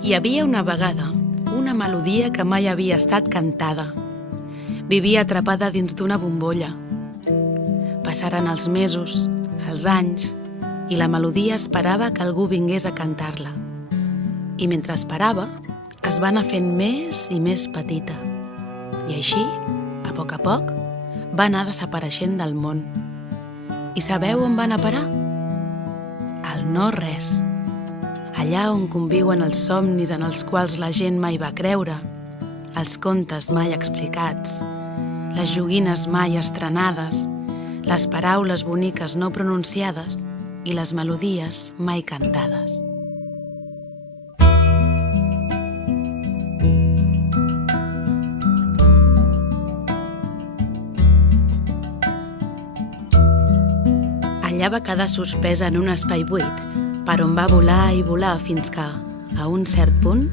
Hi havia una vegada una melodia que mai havia estat cantada. Vivia atrapada dins d'una bombolla. Passaren els mesos, els anys, i la melodia esperava que algú vingués a cantar-la. I mentre esperava, es va anar fent més i més petita. I així, a poc, va anar desapareixent del món. I sabeu on va anar a parar? Al no-res. Allà on conviuen els somnis en els quals la gent mai va creure, els contes mai explicats, les joguines mai estrenades, les paraules boniques no pronunciades i les melodies mai cantades. Allà va quedar suspesa en un espai buit, per on va volar i volar fins que, a un cert punt,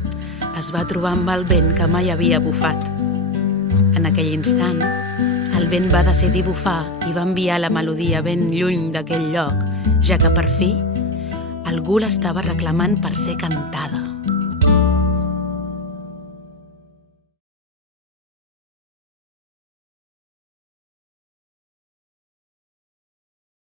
es va trobar amb el vent que mai havia bufat. En aquell instant, el vent va decidir bufar i va enviar la melodia ben lluny d'aquell lloc, ja que per fi algú l'estava reclamant per ser cantada.